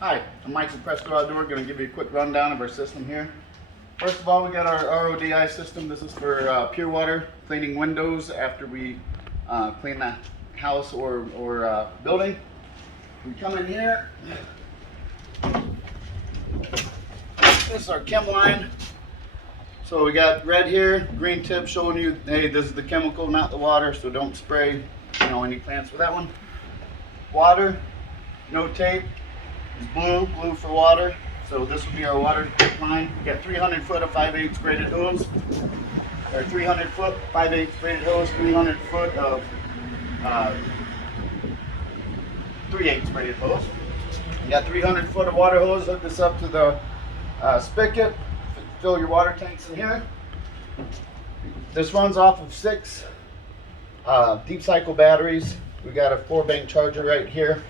Hi, I'm Michael Presto Outdoor. Going to give you a quick rundown of our system here. First of all, we got our RODI system. This is for pure water, cleaning windows after we clean the house or building. We come in here. This is our chem line. So we got red here, green tip showing you, hey, this is the chemical, not the water, so don't spray, any plants with that one. Water, no tape. It's blue for water. So this will be our water line. We got 300 foot of 5/8 braided hose, or 300 foot 5/8 braided hose, 300 foot of 3/8 braided hose. You got 300 foot of water hose. Hook this up to the spigot. Fill your water tanks in here. This runs off of 6 deep cycle batteries. We got a 4-bank charger right here.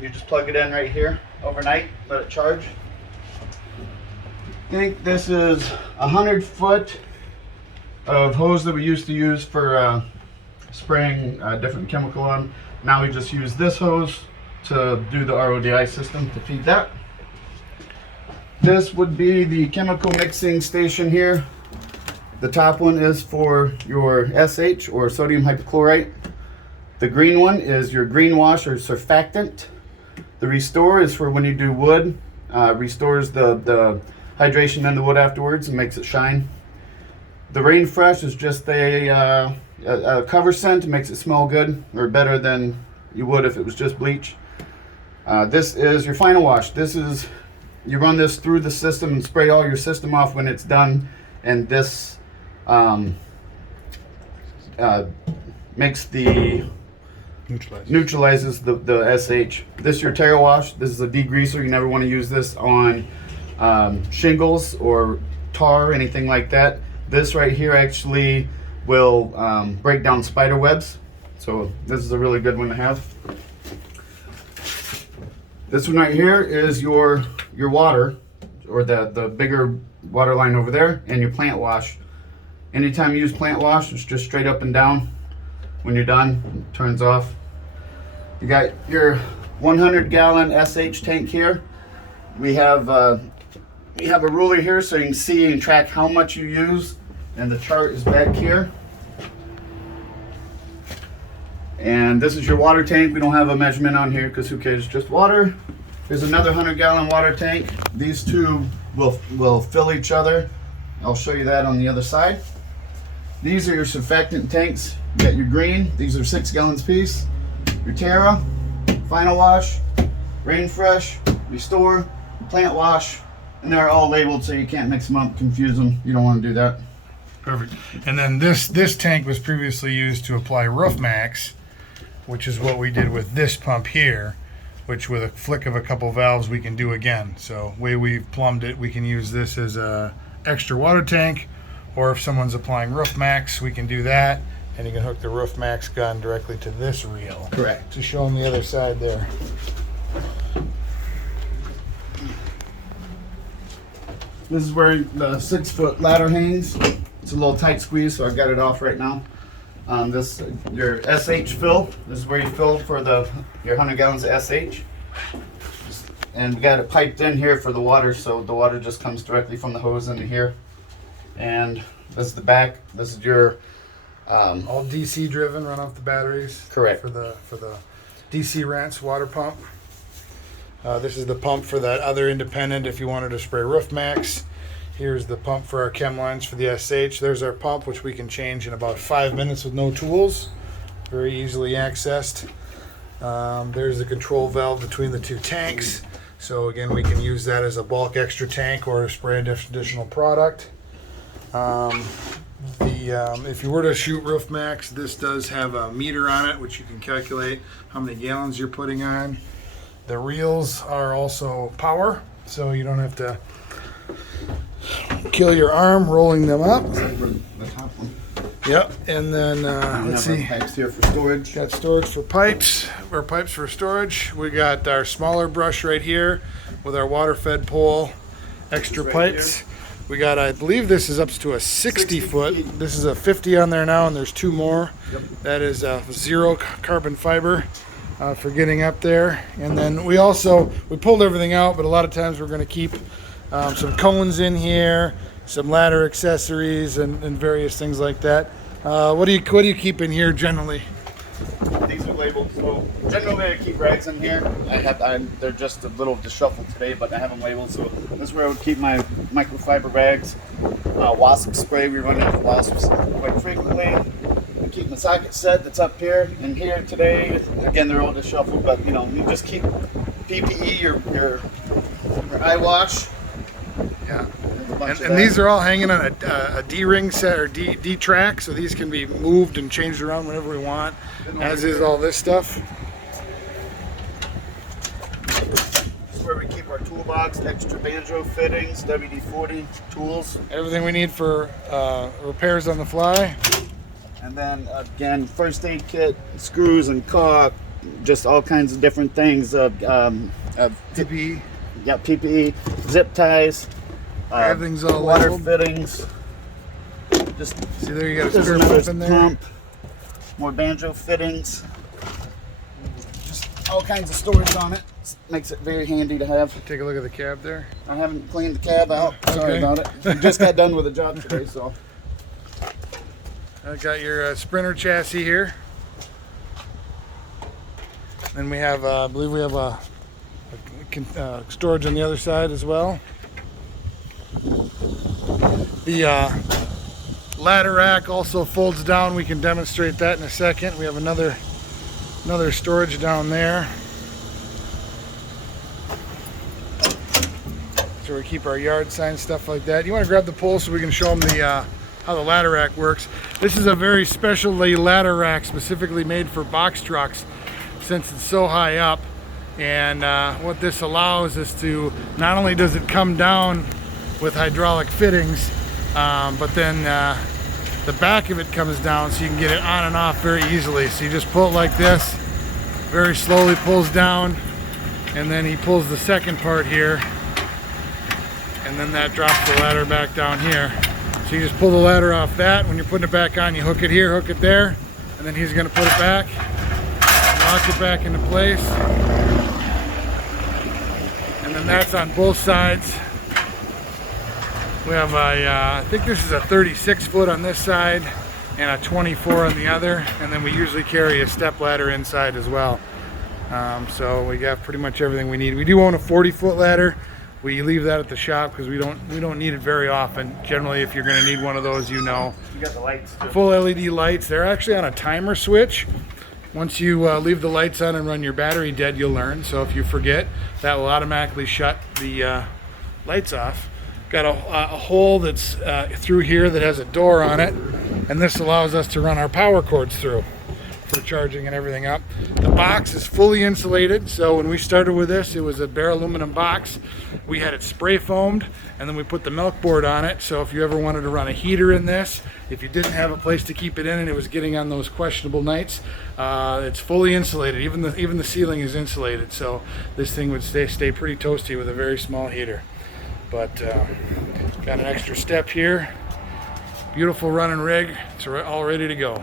You just plug it in right here overnight, let it charge. I think this is 100 foot of hose that we used to use for spraying different chemical on. Now we just use this hose to do the RODI system to feed that. This would be the chemical mixing station here. The top one is for your SH or sodium hypochlorite. The green one is your green wash or surfactant. The restore is for when you do wood. Restores the hydration in the wood afterwards and makes it shine. The rain fresh is just a cover scent. It makes it smell good or better than you would if it was just bleach. This is your final wash. This is, you run this through the system and spray all your system off when it's done, and this makes the neutralizes the SH. This is your Terra wash. This is a degreaser. You never want to use this on shingles or tar or anything like that. This right here actually will break down spider webs. So this is a really good one to have. This one right here is your water, or the bigger water line over there, and your plant wash. Anytime you use plant wash, it's just straight up and down. When you're done, it turns off. You got your 100 gallon SH tank here. We have a ruler here so you can see and track how much you use, and the chart is back here. And this is your water tank. We don't have a measurement on here because who cares, just water. There's another 100 gallon water tank. These two will fill each other. I'll show you that on the other side. These are your surfactant tanks. You got your green, these are 6 gallons piece. Your Terra, final wash, rain fresh, restore, plant wash, and they're all labeled so you can't mix them up, confuse them. You don't want to do that. Perfect. And then this tank was previously used to apply Roof Max, which is what we did with this pump here, which with a flick of a couple valves we can do again. So way we've plumbed it, we can use this as a extra water tank, or if someone's applying Roof Max, we can do that, and you can hook the Roof Max gun directly to this reel. Correct. To show them the other side there. This is where the 6-foot ladder hangs. It's a little tight squeeze, so I got it off right now. This your SH fill. This is where you fill for your 100 gallons of SH. And we got it piped in here for the water, so the water just comes directly from the hose into here. And this is the back. This is your all DC driven, run off the batteries. Correct. For the DC Rants water pump. This is the pump for that other independent if you wanted to spray Roof Max. Here's the pump for our chem lines for the SH. There's our pump, which we can change in about 5 minutes with no tools. Very easily accessed. There's the control valve between the 2 tanks. So again, we can use that as a bulk extra tank or to spray additional product. If you were to shoot Roof Max, this does have a meter on it, which you can calculate how many gallons you're putting on. The reels are also power, so you don't have to kill your arm rolling them up. the top one. Yep, and then let's see. Pipes here for storage. Got storage for pipes, or pipes for storage. We got our smaller brush right here with our water-fed pole, extra Right pipes. here. We got, I believe this is up to a 60 foot. feet. This is a 50 on there now, and there's 2 more. Yep. That is 0 carbon fiber. for getting up there. And then we pulled everything out, but a lot of times we're going to keep some cones in here, some ladder accessories, and various things like that. What do you keep in here generally? These are labeled, so generally I keep rags in here. They're just a little disheveled today, but I have them labeled. So this is where I would keep my microfiber rags. Wasp spray, we run into wasps quite frequently. I keep my socket set that's up here and here today. Again, they're all disheveled, but you just keep PPE, your eye wash. Yeah. And these are all hanging on a D-ring set or D-track, so these can be moved and changed around whenever we want, as is all this stuff. This is where we keep our toolbox, extra banjo fittings, WD-40 tools. Everything we need for repairs on the fly. And then again, first aid kit, screws and caulk, just all kinds of different things. PPE. Yeah, PPE, zip ties. Everything's all water labeled. Fittings. Just see there, you got a there's spare another pump in there. Pump, more banjo fittings. Just all kinds of storage on it. Makes it very handy to have. Take a look at the cab there. I haven't cleaned the cab out. Sorry Okay. about it. I just got done with the job today, so. I got your Sprinter chassis here. Then we have, I believe we have a storage on the other side as well. The ladder rack also folds down. We can demonstrate that in a second. We have another storage down there. So we keep our yard signs, stuff like that. You want to grab the pole so we can show them how the ladder rack works. This is a very specialty ladder rack specifically made for box trucks since it's so high up. And what this allows is to, not only does it come down with hydraulic fittings, but then the back of it comes down so you can get it on and off very easily. So you just pull it like this, very slowly pulls down, and then he pulls the second part here, and then that drops the ladder back down here. So you just pull the ladder off that. When you're putting it back on, you hook it here, hook it there, and then he's going to put it back, lock it back into place. And then that's on both sides. We have I think this is a 36 foot on this side and a 24 on the other, and then we usually carry a step ladder inside as well. So we got pretty much everything we need. We do own a 40-foot ladder. We leave that at the shop because we don't need it very often. Generally, if you're going to need one of those, You got the lights too. full LED lights. They're actually on a timer switch. Once you leave the lights on and run your battery dead, you'll learn. So if you forget, that will automatically shut the lights off. Got a hole that's through here that has a door on it, and this allows us to run our power cords through for charging and everything up. The box is fully insulated, so when we started with this, it was a bare aluminum box. We had it spray foamed, and then we put the milk board on it, so if you ever wanted to run a heater in this, if you didn't have a place to keep it in and it was getting on those questionable nights, it's fully insulated. Even the ceiling is insulated, so this thing would stay pretty toasty with a very small heater. But got an extra step here. Beautiful running rig. It's all ready to go.